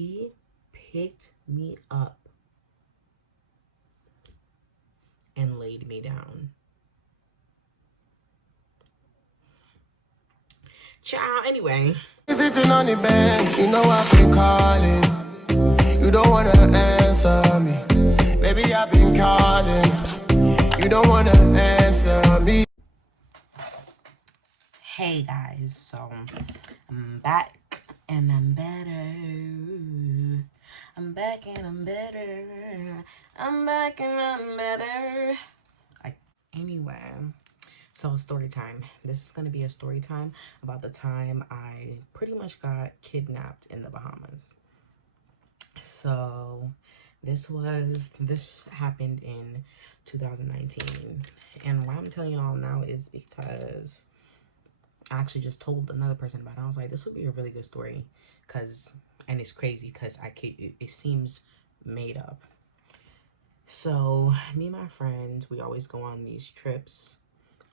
he picked me up and laid me down. Ciao. Anyway. Sitting on the bench, you know I've been calling. You don't wanna answer me. Baby, I've been calling. You don't wanna answer me. Hey guys, so I'm back and I'm better. I'm back and I'm better. I'm back and I'm better. Anyway, so story time. This is gonna be a story time about the time I pretty much got kidnapped in the Bahamas. So this happened in 2019, and why I'm telling y'all now is because I actually just told another person about it. I was like, this would be a really good story, and it's crazy because it seems made up. So me and my friends, we always go on these trips.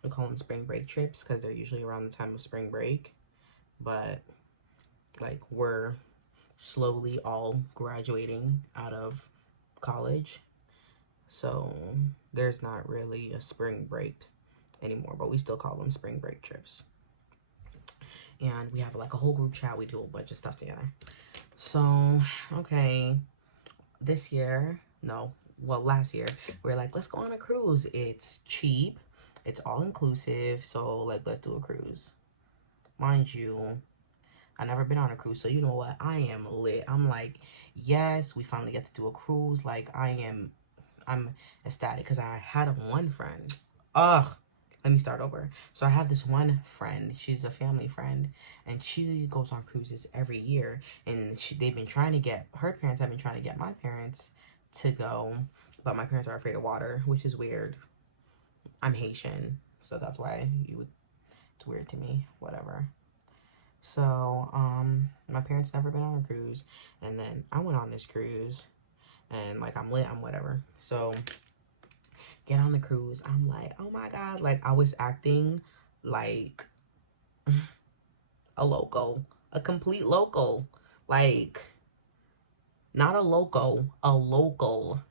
We call them spring break trips because they're usually around the time of spring break, but like we're slowly all graduating out of college, so there's not really a spring break anymore, but we still call them spring break trips. And we have like a whole group chat. We do a bunch of stuff together. So okay, last year we were like, let's go on a cruise. It's cheap, it's all inclusive, so like let's do a cruise. Mind you, I never been on a cruise, so you know what, I am lit. I'm like, yes, we finally get to do a cruise. Like I'm ecstatic because I had one friend. Let me start over. So I have this one friend. She's a family friend, and she goes on cruises every year. And her parents have been trying to get my parents to go, but my parents are afraid of water, which is weird. I'm Haitian, so that's why it's weird to me. Whatever. So my parents never been on a cruise, and then I went on this cruise, and like I'm lit, I'm whatever. So get on the cruise, I'm like, oh my god, like I was acting like a local, a complete local, like not a loco, a local.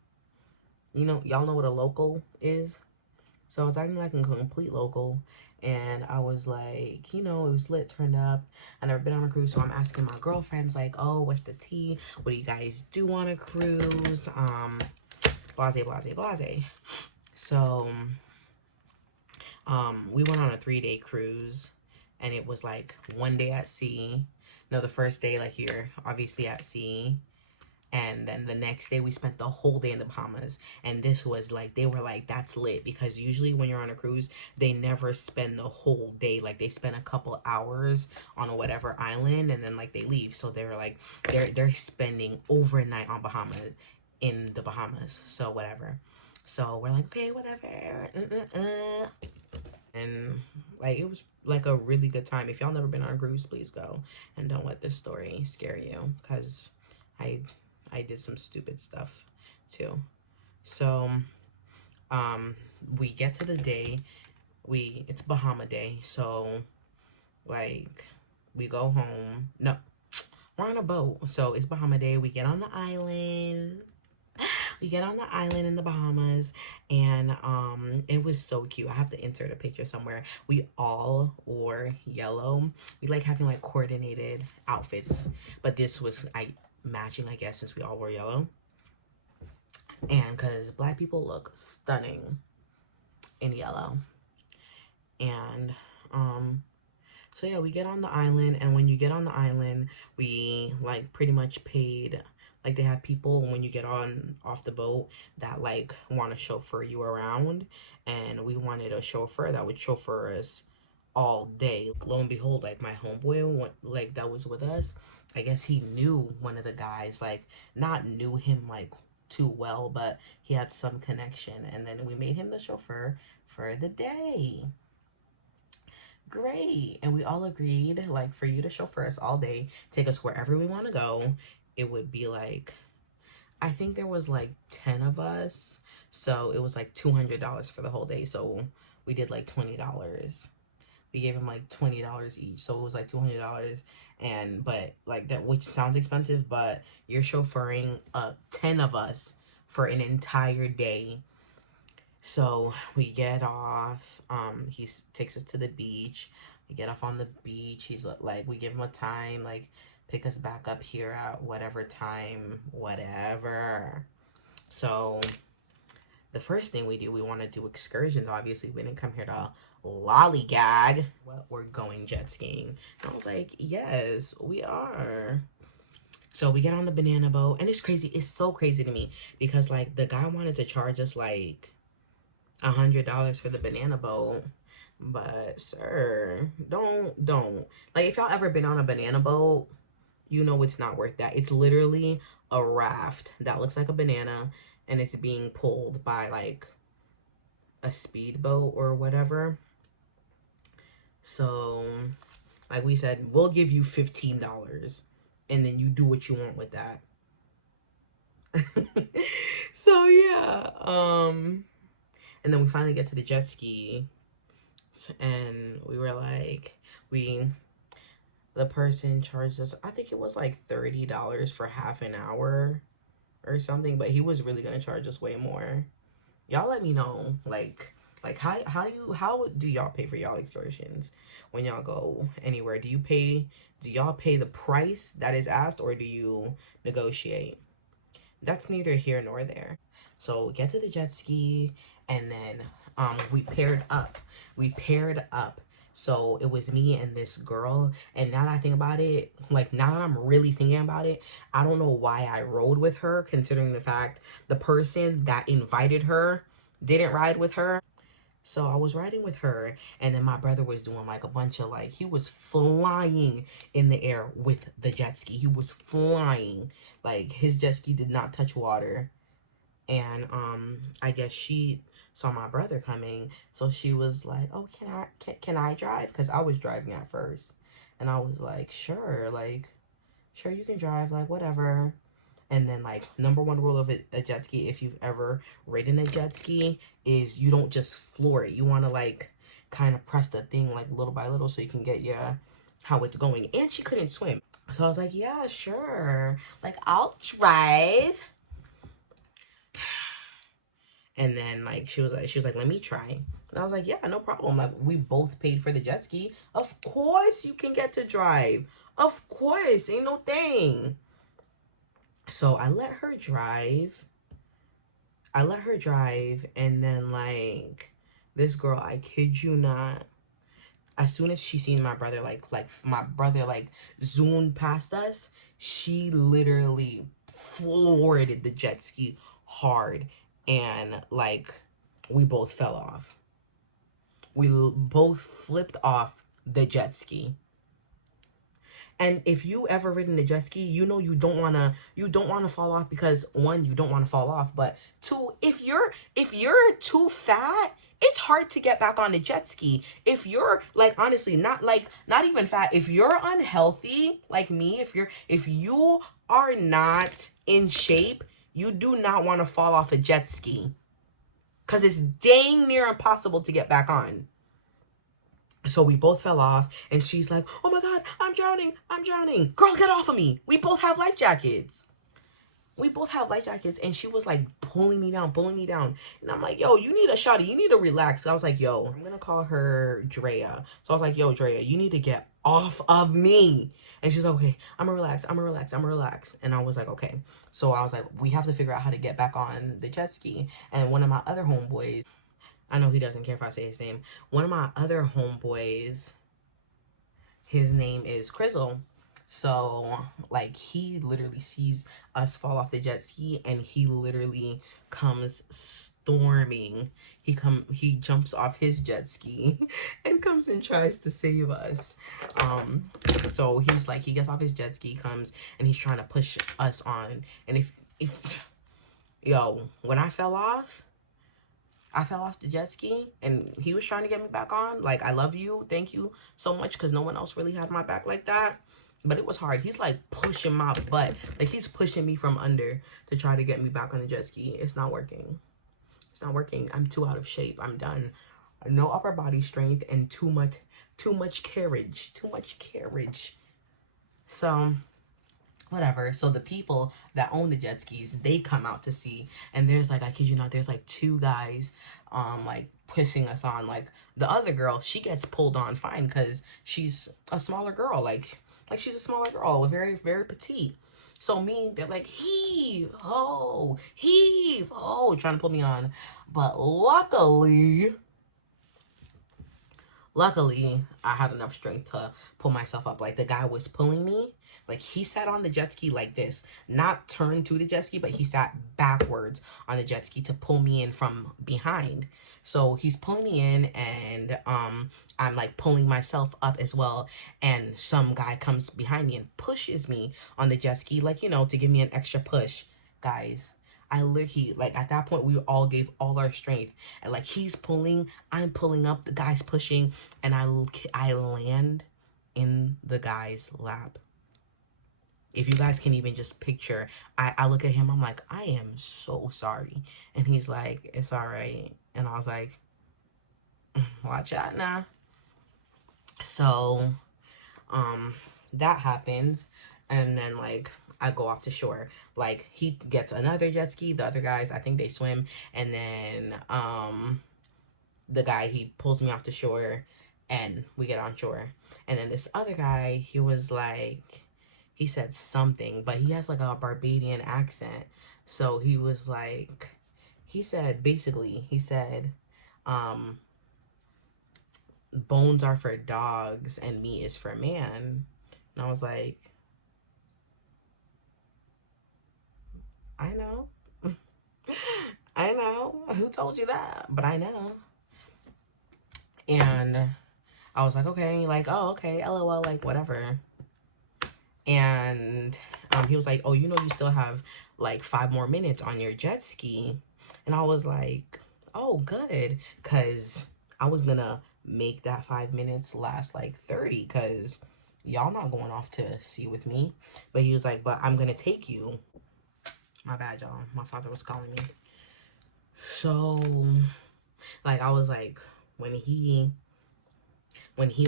You know, y'all know what a local is. So I was acting like a complete local, and I was like, you know, it was lit, turned up. I never been on a cruise, so I'm asking my girlfriends like, oh, what's the tea? What do you guys do on a cruise? Blase, blase, blase. So we went on a 3-day cruise, and it was like 1 day at sea. No, the first day, like, you're obviously at sea, and then the next day we spent the whole day in the Bahamas. And this was like, they were like, that's lit, because usually when you're on a cruise, they never spend the whole day. Like, they spend a couple hours on a whatever island, and then like they leave. So they were like, they're spending overnight on in the Bahamas. So whatever. So we're like, okay, whatever. And like, it was like a really good time. If y'all never been on a cruise, please go, and don't let this story scare you, because I did some stupid stuff too. So we get to the day, it's Bahama Day, so like we go home. No, we're on a boat, so it's Bahama Day. We get on the island. We get on the island in the Bahamas, and it was so cute. I have to insert a picture somewhere. We all wore yellow. We like having like coordinated outfits, but this was matching, I guess, since we all wore yellow. And because black people look stunning in yellow. And so yeah, we get on the island, and when you get on the island, we like pretty much paid. Like, they have people when you get off the boat that like want to chauffeur you around, and we wanted a chauffeur that would chauffeur us all day. Lo and behold, like my homeboy, like that was with us, I guess he knew one of the guys, like not knew him like too well, but he had some connection, and then we made him the chauffeur for the day. Great. And we all agreed, like, for you to chauffeur us all day, take us wherever we want to go. It would be like, I think there was like 10 of us, so it was like $200 for the whole day. So we did like $20. We gave him like $20 each, so it was like $200. And but like that, which sounds expensive, but you're chauffeuring 10 of us for an entire day. So we get off. He takes us to the beach. We get off on the beach. He's like, we give him a time, like, pick us back up here at whatever time, whatever. So the first thing we do, we want to do excursions. Obviously, we didn't come here to lollygag. Well, we're going jet skiing. And I was like, yes, we are. So we get on the banana boat, and it's crazy. It's so crazy to me because like the guy wanted to charge us like $100 for the banana boat. But sir, don't like, if y'all ever been on a banana boat, you know it's not worth that. It's literally a raft that looks like a banana, and it's being pulled by like a speedboat or whatever. So like we said, we'll give you $15 and then you do what you want with that. So yeah, and then we finally get to the jet ski, and we were like, the person charged us, I think it was like $30 for half an hour or something, but he was really gonna charge us way more. Y'all let me know, like how do y'all pay for y'all excursions when y'all go anywhere? Do y'all pay the price that is asked, or do you negotiate? That's neither here nor there. So we get to the jet ski, and then we paired up. So it was me and this girl. And now that I think about it, like now that I'm really thinking about it, I don't know why I rode with her, considering the fact the person that invited her didn't ride with her. So I was riding with her, and then my brother was doing like a bunch of like, he was flying in the air with the jet ski. He was flying. Like his jet ski did not touch water. And I guess she saw my brother coming, so she was like, oh, can I drive? Because I was driving at first, and I was like, sure, you can drive, like whatever. And then like number one rule of a jet ski, if you've ever ridden a jet ski, is you don't just floor it. You want to like kind of press the thing like little by little so you can get how it's going. And she couldn't swim, so I was like, yeah, sure, like I'll drive. And then like she was like, let me try. And I was like, yeah, no problem. Like we both paid for the jet ski. Of course you can get to drive. Of course, ain't no thing. So I let her drive. And then like this girl, I kid you not, as soon as she seen my brother, like my brother like zoomed past us, she literally floored the jet ski hard. And like we both fell off. We both flipped off the jet ski. And if you ever ridden a jet ski, you know you don't wanna fall off, because one, you don't want to fall off, but two, if you're too fat, it's hard to get back on the jet ski. If you're like, honestly, not even fat, if you're unhealthy like me, if you are not in shape, you do not want to fall off a jet ski, because it's dang near impossible to get back on. So we both fell off, and she's like, oh my God, I'm drowning. Girl, get off of me. We both have life jackets. And she was like pulling me down. And I'm like, yo, you need a shotty. You need to relax. So I was like, yo, I'm going to call her Drea. So I was like, yo, Drea, you need to get off of me. And she's like, okay, I'm gonna relax. And I was like, okay. So I was like, we have to figure out how to get back on the jet ski. And one of my other homeboys, I know he doesn't care if I say his name. One of my other homeboys, his name is Crizzle. So, like, he literally sees us fall off the jet ski, and he literally comes storming. He jumps off his jet ski and comes and tries to save us. So he's like, he gets off his jet ski, comes, and he's trying to push us on. And when I fell off the jet ski, and he was trying to get me back on. Like, I love you, thank you so much, because no one else really had my back like that. But it was hard. He's like pushing my butt. Like, he's pushing me from under to try to get me back on the jet ski. It's not working. I'm too out of shape. I'm done. No upper body strength and too much Too much carriage. Too much carriage. So whatever. So the people that own the jet skis, they come out to see, and there's like, I kid you not, there's like two guys like pushing us on. Like the other girl, she gets pulled on fine because she's a smaller girl, like she's a smaller girl, very very petite. So me, they're like, heave ho, trying to pull me on. But luckily, I had enough strength to pull myself up. Like the guy was pulling me, like he sat on the jet ski like this, not turned to the jet ski, but he sat backwards on the jet ski to pull me in from behind. So he's pulling me in, and I'm like pulling myself up as well. And some guy comes behind me and pushes me on the jet ski, like, you know, to give me an extra push. Guys, I literally, like, at that point, we all gave all our strength. And, like, he's pulling, I'm pulling up, the guy's pushing, and I land in the guy's lap. If you guys can even just picture, I look at him, I'm like, I am so sorry. And he's like, it's all right. And I was like, watch out now. So, that happens. And then, like, I go off to shore. Like, he gets another jet ski. The other guys, I think they swim. And then, the guy, he pulls me off the shore, and we get on shore. And then this other guy, he was like, he said something, but he has like a Barbadian accent. So he was like, he said, basically, he said, bones are for dogs and meat is for man. And I was like, I know. I know. Who told you that? But I know. And I was like, okay, like, oh, okay, LOL, like, whatever. And he was like, oh, you know, you still have like 5 more minutes on your jet ski. And I was like, oh, good. Because I was going to make that 5 minutes last like 30, because y'all not going off to sea with me. But he was like, but I'm going to take you. My bad, y'all. My father was calling me. So, like, I was like, when he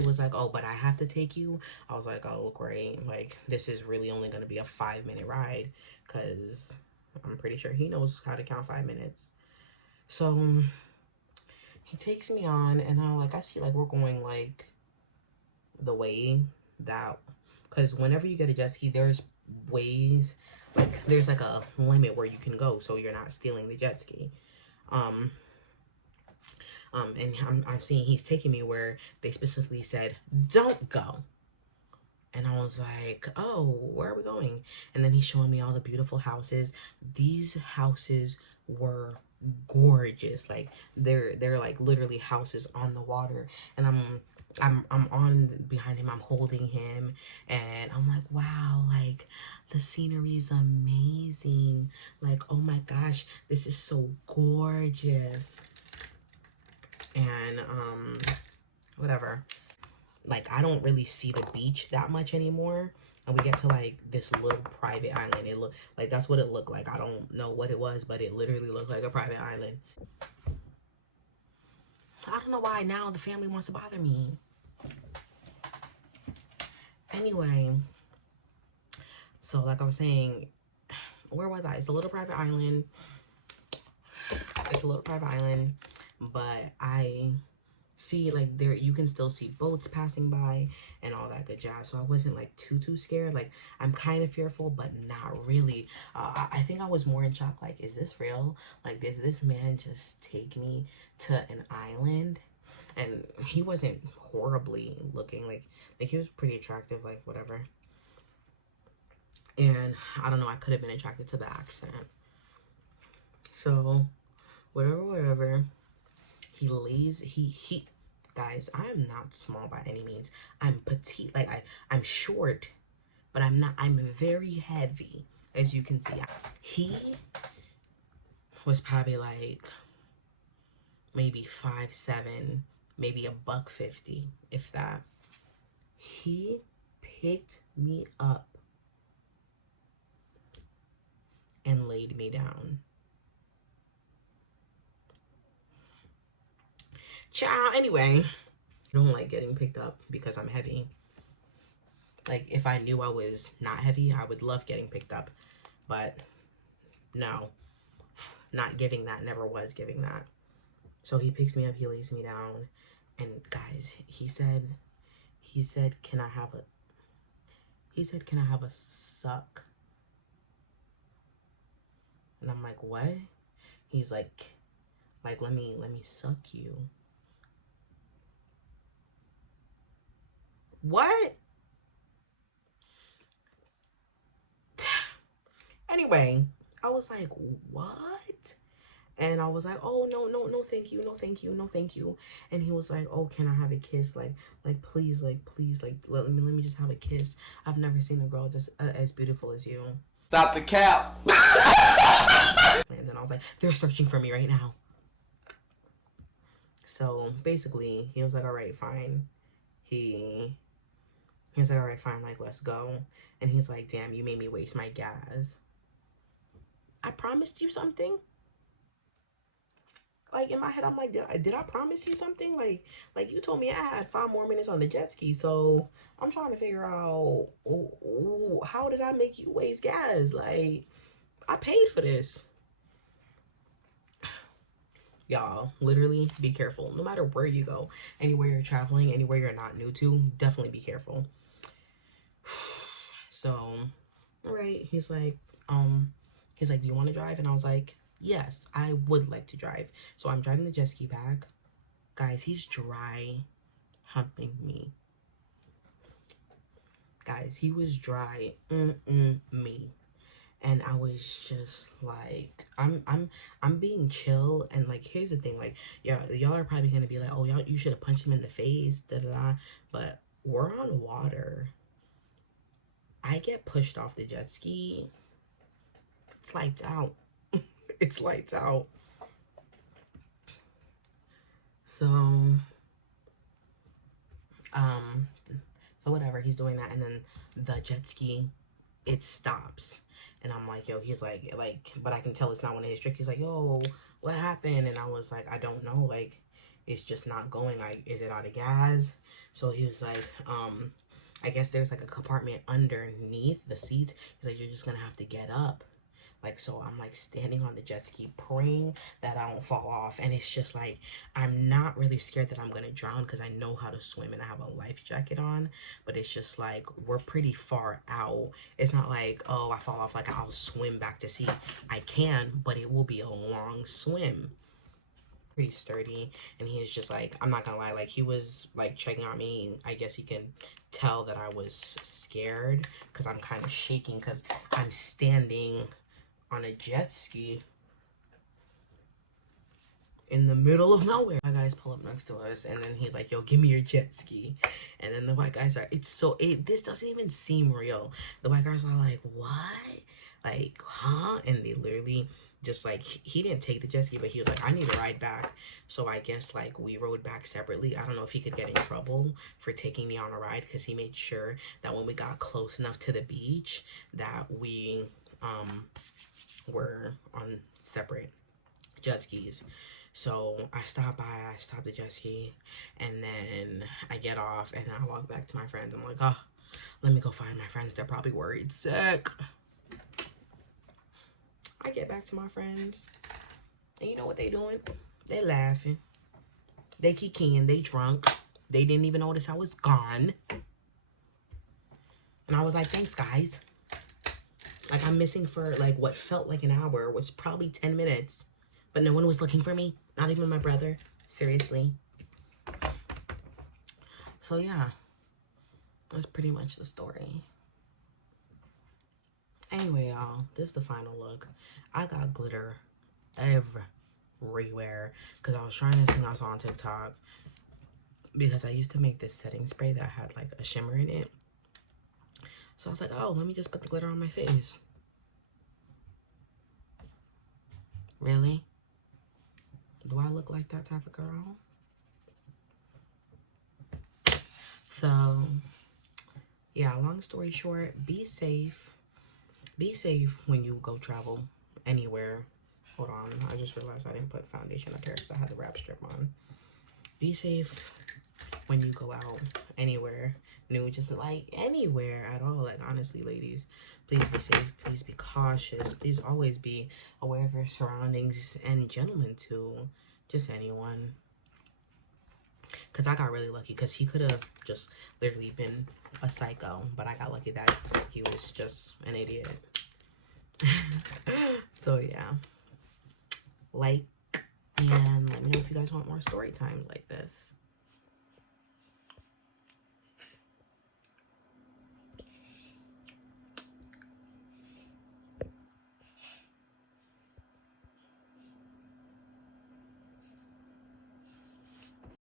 was like, oh, but I have to take you, I was like, oh, great. Like, this is really only going to be a 5-minute ride, because I'm pretty sure he knows how to count 5 minutes. So he takes me on, and I see, like, we're going, like, the way that, because whenever you get a jet ski, there's ways, like, there's, like, a limit where you can go, so you're not stealing the jet ski. And I'm seeing he's taking me where they specifically said, don't go. And I was like, oh, where are we going? And then he's showing me all the beautiful houses. These houses were gorgeous. Like, they're like literally houses on the water. And I'm on behind him, I'm holding him, and I'm like, wow, like, the scenery is amazing. Like, oh my gosh, this is so gorgeous. And whatever, like, I don't really see the beach that much anymore, and we get to like this little private island. It looked like, that's what it looked like. I don't know what it was, but it literally looked like a private island. I don't know why now the family wants to bother me. Anyway, so like I was saying, where was I? It's a little private island. But I see, like, there you can still see boats passing by and all that good jazz. So I wasn't like too scared. Like, I'm kind of fearful, but not really. I think I was more in shock, like, is this real? Like, did this man just take me to an island? And he wasn't horribly looking, like he was pretty attractive, like, whatever. And I don't know, I could have been attracted to the accent. So whatever. He lays, he guys, I am not small by any means. I'm petite. Like, I'm short, but I'm very heavy, as you can see. He was probably like maybe 5'7", maybe $150, if that. He picked me up and laid me down. Ciao. Anyway, I don't like getting picked up because I'm heavy. Like, if I knew I was not heavy, I would love getting picked up. But no, not giving that, never was giving that. So he picks me up, he lays me down, and guys, he said, can I have a, can I have a suck? And I'm like, what? He's like, let me suck you. What? Anyway, I was like, what? And I was like, oh, no, thank you, no, thank you, no, thank you. And he was like, oh, can I have a kiss? Please, let me just have a kiss. I've never seen a girl just as beautiful as you. Stop the cap. And then I was like, they're searching for me right now. So basically, he was like, all right, fine. He was like, all right, fine, like, let's go. And he's like, damn, you made me waste my gas. I promised you something. Like, in my head, I'm like, did I promise you something? Like you told me I had 5 more minutes on the jet ski, so I'm trying to figure out, how did I make you waste gas? Like, I paid for this. Y'all, literally, be careful. No matter where you go, anywhere you're traveling, anywhere you're not new to, definitely be careful. So, all right, he's like, do you want to drive? And I was like, yes, I would like to drive. So I'm driving the jet ski back. Guys, he's dry humping me. Guys, he was dry me. And I was just like, I'm being chill. And like, here's the thing, like, y'all are probably gonna be like, oh, you should have punched him in the face, da da da. But we're on water. I get pushed off the jet ski. It's lights out. It's lights out. So, so whatever, he's doing that, and then the jet ski, it stops. And I'm like, yo, he's like, but I can tell it's not one of his tricks. He's like, yo, what happened? And I was like, I don't know. Like, it's just not going. Like, is it out of gas? So he was like, I guess there's like a compartment underneath the seats. He's like, you're just gonna have to get up. Like, so I'm like standing on the jet ski praying that I don't fall off. And it's just like, I'm not really scared that I'm gonna drown because I know how to swim and I have a life jacket on. But it's just like, we're pretty far out. It's not like, oh, I fall off, like I'll swim back to sea. I can, but it will be a long swim. Pretty sturdy. And he's just like, I'm not gonna lie, like he was like checking on me. I guess he can tell that I was scared because I'm kind of shaking because I'm standing on a jet ski in the middle of nowhere. My guys pull up next to us, and then he's like, yo, give me your jet ski. And then the white guys are, this doesn't even seem real. The white guys are like, what? Like, huh? And they literally just like, he didn't take the jet ski, but he was like, I need a ride back. So I guess like we rode back separately. I don't know if he could get in trouble for taking me on a ride because he made sure that when we got close enough to the beach that we were on separate jet skis. So I stopped the jet ski, and then I get off and I walk back to my friends. I'm like, oh, let me go find my friends. They're probably worried sick. I get back to my friends, and you know what they doing? They laughing. They kikiing. They drunk. They didn't even notice I was gone. And I was like, thanks, guys. Like, I'm missing for, like, what felt like an hour, was probably 10 minutes. But no one was looking for me. Not even my brother. Seriously. So, yeah. That's pretty much the story. Anyway, y'all. This is the final look. I got glitter everywhere. Because I was trying this thing I saw on TikTok. Because I used to make this setting spray that had, like, a shimmer in it. So I was like, oh, let me just put the glitter on my face. Really? Do I look like that type of girl? So, yeah, long story short, be safe. Be safe when you go travel anywhere. Hold on, I just realized I didn't put foundation up here because I had the wrap strip on. Be safe when you go out anywhere new, just like anywhere at all. Like, honestly, ladies, please be safe, please be cautious, please always be aware of your surroundings, and gentlemen too, just anyone. Because I got really lucky, because he could have just literally been a psycho, but I got lucky that he was just an idiot. So yeah, like, and let me know if you guys want more story times like this.